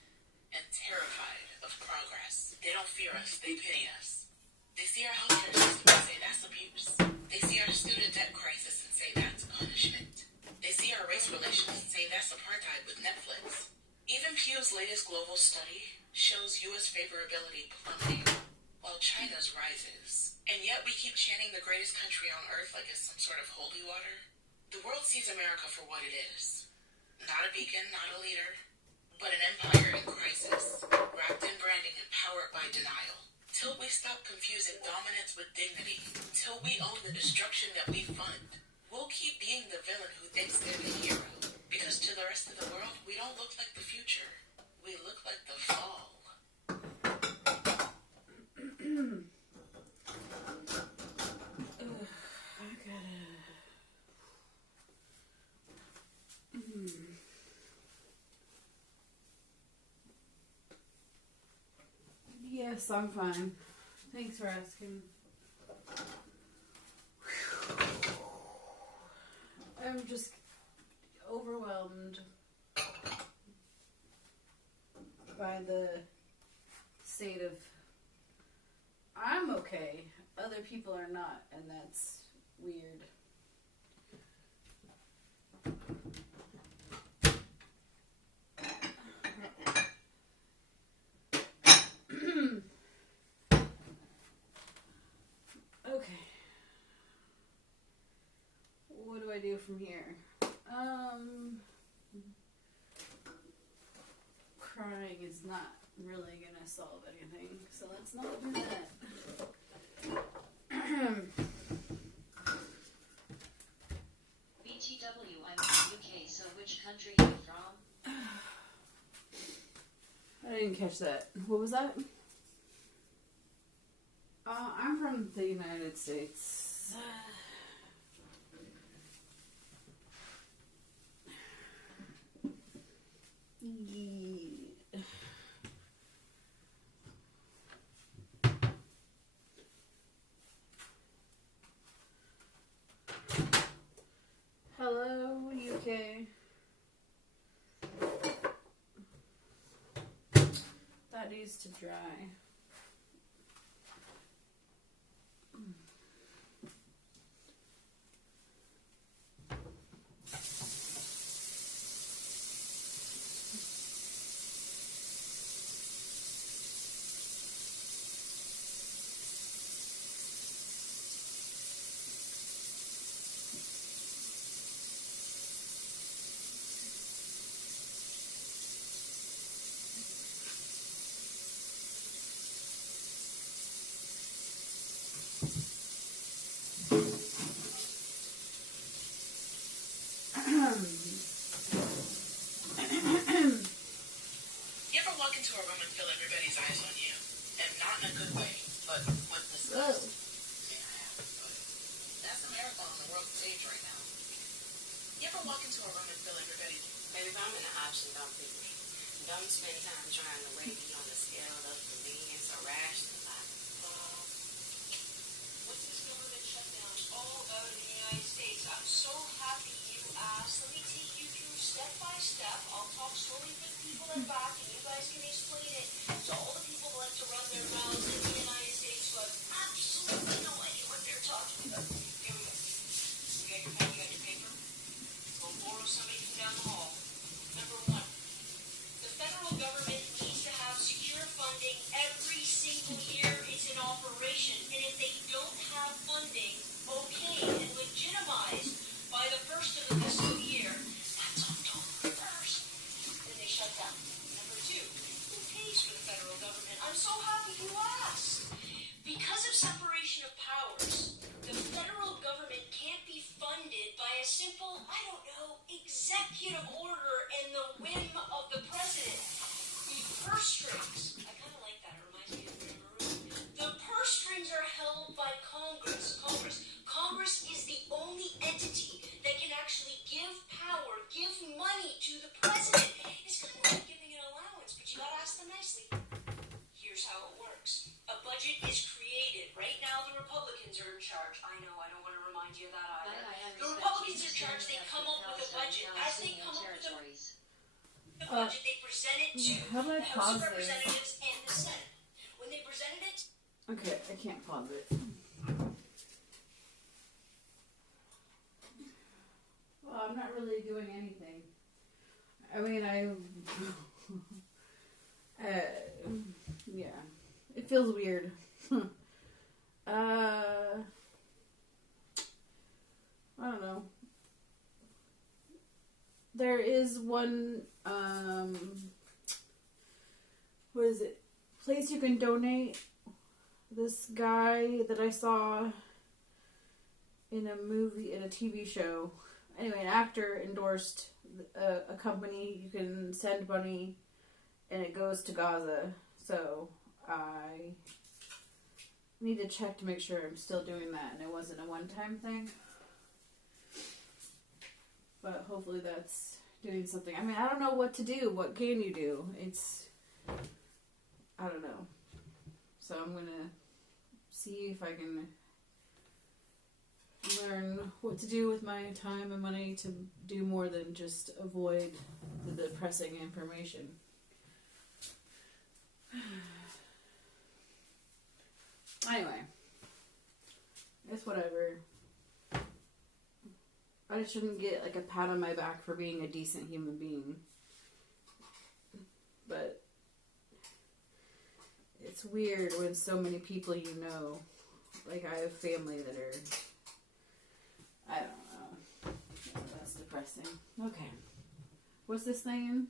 and terrified of progress. They don't fear us, they pity us. They see our healthcare system and say that's abuse. They see our student debt crisis and say that's punishment. They see our race relations and say that's apartheid with Netflix. Even Pew's latest global study shows U.S. favorability plummeting, while China's rises. And yet we keep chanting the greatest country on earth like it's some sort of holy water. The world sees America for what it is. Not a beacon, not a leader, but an empire in crisis, wrapped in branding and powered by denial. Till we stop confusing dominance with dignity, till we own the destruction that we fund, we'll keep being the villain who thinks they're the hero. Because to the rest of the world, we don't look like the future. We look like the fall. Yes, I'm fine. Thanks for asking. I'm just overwhelmed by the state of I'm okay, other people are not, and that's weird. Okay. What do I do from here? Crying is not really gonna solve anything, so let's not do that. BTW, I'm from UK, so which country are you from? I didn't catch that. What was that? I'm from the United States. Hello, UK. That needs to dry. You ever walk into a room and feel everybody's eyes on you? And not in a good way, but with disgust? Yeah, I have, but that's America on the world stage right now. You ever walk into a room and feel everybody's... Maybe if I'm in an option, don't spend time trying to rate me on the scale of convenience or rational. With this government shutdown all out in the United States, I'm so happy you asked. Let me take you through step by step. I'll talk slowly for the people at back, and you guys can explain it to all the people who like to run their mouths in the United States who have absolutely no idea what they're talking about. Here we go. You got your pen, you got your paper? Go borrow somebody from down the hall. Number one, the federal government needs to have secure funding every single year it's in operation. And if they don't have funding, okay, and legitimized by the first of the fiscal year, that's October 1st, then they shut down. Number two, who pays for the federal government? I'm so happy you asked. Because of separation of powers, the federal government can't be funded by a simple, I don't know, executive order and the whim of the president. The purse strings, I kind of like that, it reminds me of Maroon. The purse strings are held by Congress. Congress is the only entity that can actually give power, give money to the president. It's kind of like giving it is created. Right now, the Republicans are in charge. I know, I don't want to remind you of that either. I The respect Republicans you are in charge. They come up with a budget. As they come up with a territories. budget, they present it to how do I the House of pause this? Representatives and the Senate. When they presented it, Okay, I can't pause it. Well, I'm not really doing anything. I mean, yeah, it feels weird. I don't know. There is one, what is it? Place you can donate. This guy that I saw in a movie, in a TV show. Anyway, an actor endorsed a company. You can send money and it goes to Gaza. So I need to check to make sure I'm still doing that and it wasn't a one-time thing. But hopefully that's doing something. I mean, I don't know what to do. What can you do? I don't know. So I'm going to see if I can learn what to do with my time and money to do more than just avoid the depressing information. Anyway, it's whatever. I just shouldn't get like a pat on my back for being a decent human being. But it's weird when so many people you know, like I have family that are, I don't know. That's depressing. Okay. What's this saying?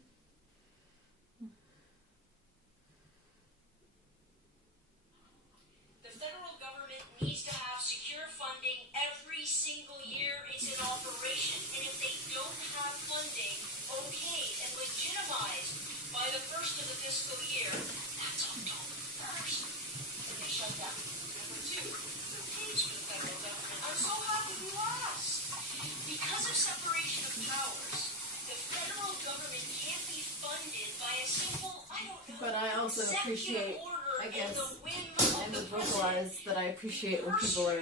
the federal government needs to have secure funding every single year it's in operation. And if they don't have funding okayed and legitimized by the first of the fiscal year, that's October 1st, and they shut down. Number two, who pays for the federal government? I'm so happy you asked. Because of separation of powers, the federal government can't be funded by a simple, I don't know, But I also appreciate, executive order I guess, and the whim of and the vocalize that I appreciate when people are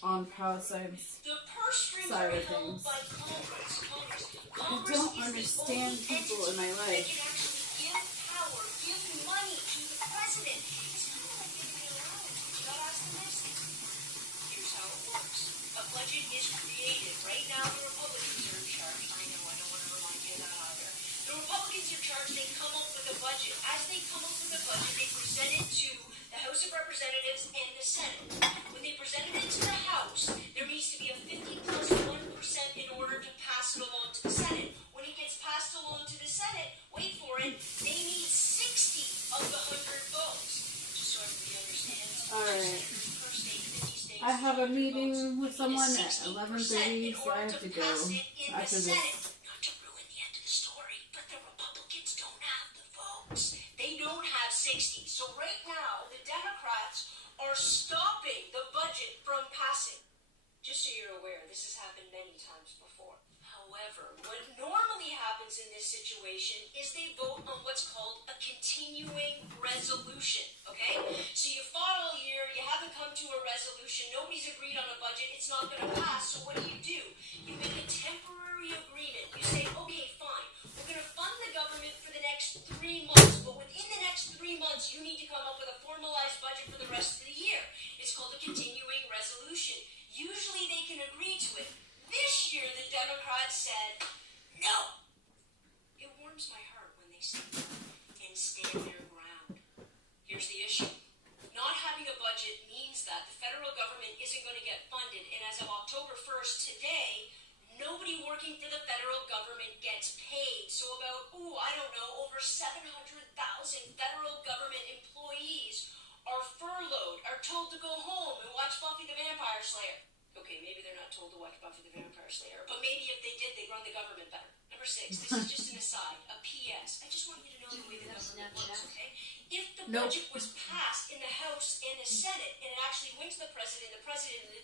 on Palestine's The purse strings side are of held things. by Congress. I Congress don't is understand the only people in my entity life. that can actually give power, give money to the president. It's kind of like giving an allowance. You gotta ask the next thing. Here's how it works. A budget is created. Right now, the Republicans are in charge. I know, I don't want to remind you of that either. The Republicans are in charge. They come up with a budget. As they come up with a budget, they present it to the House of Representatives and the Senate. When they presented it to the House, there needs to be a 50 plus 1% in order to pass it along to the Senate. When it gets passed along to the Senate, wait for it, they need 60 of the 100 votes. Just so everybody understands. Alright. Per state, 50 states. I have a meeting with someone at 11:30, so I have to go after this. Not to ruin the end of the story, but the Republicans don't have the votes. They don't have 60. So right now, the Democrats are stopping the budget from passing. Just so you're aware, this has happened many times before. However, what normally happens in this situation is they vote on what's called a continuing resolution, okay? So you fought all year, you haven't come to a resolution, nobody's agreed on a budget, it's not going to pass, so what do? You make a temporary agreement. You say, okay, fine, we're going to fund the government for the next 3 months, but within the next 3 months, you need to come up with a formalized budget for the rest of the year. It's called a continuing resolution. Usually they can agree to it. This year, the Democrats said, no. It warms my heart when they say no and stand their ground. Here's the issue. Not having a budget means that the federal government isn't going to get funded, and as of October 1st today, nobody working for the federal government gets paid. So about, over 700,000 federal government employees are furloughed, are told to go home and watch Buffy the Vampire Slayer. Okay, maybe they're not told to watch Buffy the Vampire Slayer, but maybe if they did, they'd run the government better. Number 6, this is just an aside, a PS. I just want you to know the way the government works, okay? If the budget was passed in the House and the Senate, and it actually went to the president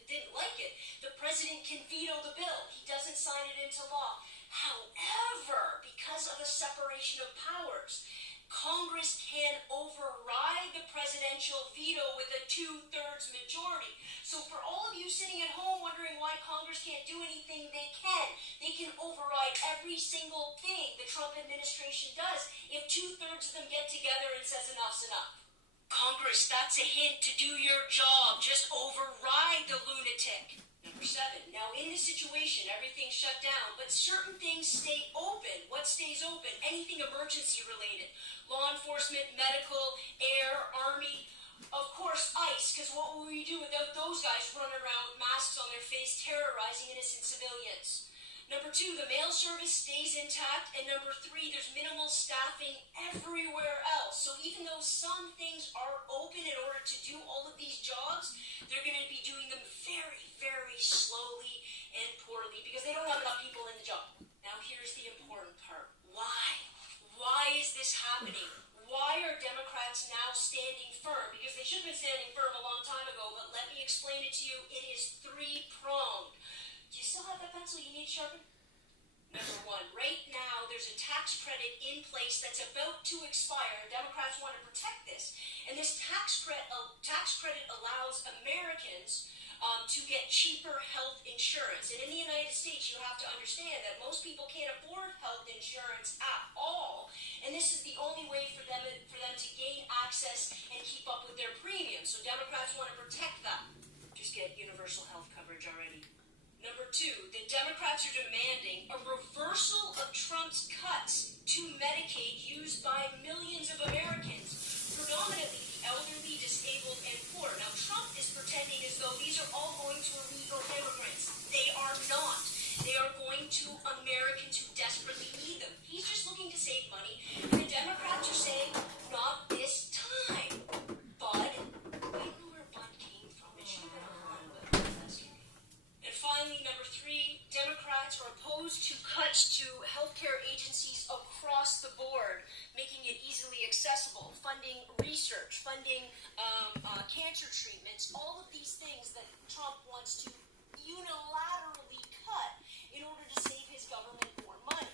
didn't like it, the president can veto the bill. He doesn't sign it into law. However, because of the separation of powers, Congress can override the presidential veto with a 2/3 majority. So for all of you sitting at home wondering why Congress can't do anything, they can. They can override every single thing the Trump administration does if 2/3 of them get together and says enough's enough. Congress, that's a hint to do your job. Just override the lunatic. Number 7. Now, in this situation, everything's shut down, but certain things stay open. What stays open? Anything emergency related. Law enforcement, medical, air, army. Of course, ICE, because what would we do without those guys running around with masks on their face, terrorizing innocent civilians? Number 2, the mail service stays intact. And number 3, there's minimal staffing everywhere else. So even though some things are open in order to do all of these jobs, they're going to be doing them very, very slowly and poorly because they don't have enough people in the job. Now here's the important part. Why? Why is this happening? Why are Democrats now standing firm? Because they should have been standing firm a long time ago, but let me explain it to you. It is 3-pronged. Do you still have that pencil you need sharpened? Number 1, right now there's a tax credit in place that's about to expire, and Democrats want to protect this. And this tax credit allows Americans to get cheaper health insurance. And in the United States, you have to understand that most people can't afford health insurance at all, and this is the only way for them to gain access and keep up with their premiums. So Democrats want to protect that. Just get universal health coverage already. Number 2, the Democrats are demanding a reversal of Trump's cuts to Medicaid used by millions of Americans, predominantly the elderly, disabled, and poor. Now, Trump is pretending as though these are all going to illegal immigrants. They are not. They are going to Americans who desperately need them. He's just looking to save money. And the Democrats are saying, not this time. Bud, I don't know where Bud came from. It should have been on, but that's okay. And finally, number 3, Democrats are opposed to cuts to healthcare agencies across the board, making it easily accessible, funding research, funding cancer treatments, all of these things that Trump wants to unilaterally cut in order to save his government more money.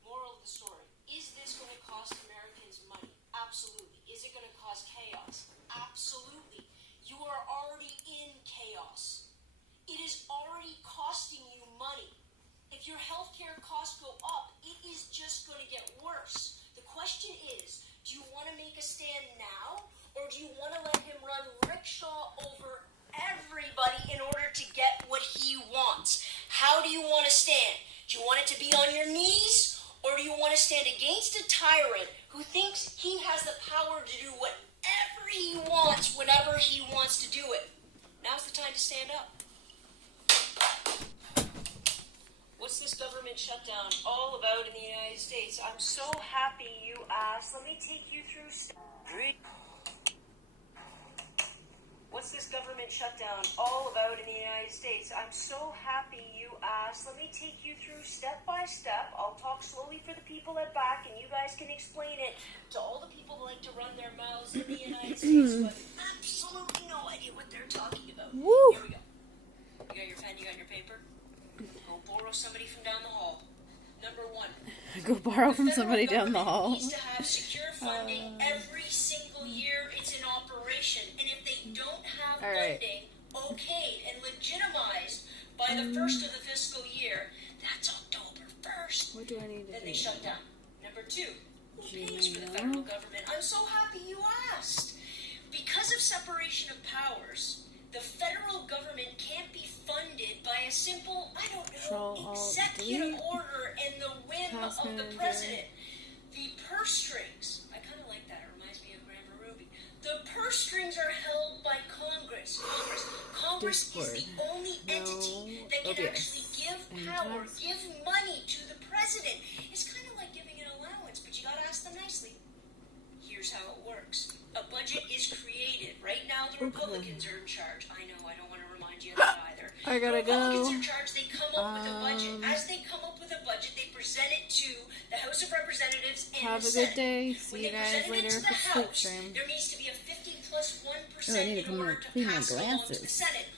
Moral of the story, is this going to cost Americans money? Absolutely. Is it going to cause chaos? Absolutely. You are already in chaos. It is already costing you money. If your healthcare costs go up, it is just going to get worse. The question is, do you want to make a stand now, or do you want to let him run rickshaw over everybody in order to get what he wants? How do you want to stand? Do you want it to be on your knees, or do you want to stand against a tyrant who thinks he has the power to do whatever he wants whenever he wants to do it? Now's the time to stand up. What's this government shutdown all about in the United States? I'm so happy you asked. Let me take you through What's this government shutdown all about in the United States? I'm so happy you asked. Let me take you through step by step. I'll talk slowly for the people at back, and you guys can explain it to all the people who like to run their mouths in the United States, but absolutely no idea what they're talking about. Woo. Here we go. You got your pen, you got your paper? Go borrow somebody from down the hall. Number 1. Go borrow from somebody down the hall. Needs to have secure funding every single year it's in operation. And if they don't have funding okayed and legitimized by the first of the fiscal year, that's October 1st. What do I need to do? Then they shut down. Number 2, who pays for the federal government? I'm so happy you asked. Because of separation of powers, the federal government can't be funded by a simple, executive order and the whim of the president. The purse strings, I kind of like that, it reminds me of Grandma Ruby. The purse strings are held by Congress. Congress is the only entity that can actually give power, give money to the president. It's kind of like giving an allowance, but you gotta ask them nicely. Here's how it works. A budget is created. Right now, the Republicans are in charge. I know, I don't want to remind you of that either. I gotta go. The Republicans are in go. charge. They come up with a budget. As they come up with a budget, they present it to the House of Representatives and Have the a Senate. good day. When See you they guys present it later to the for sleep House, stream. there needs to be a 50 plus 1% Oh, I need to in come order and to clean my pass it along to the glasses. Senate.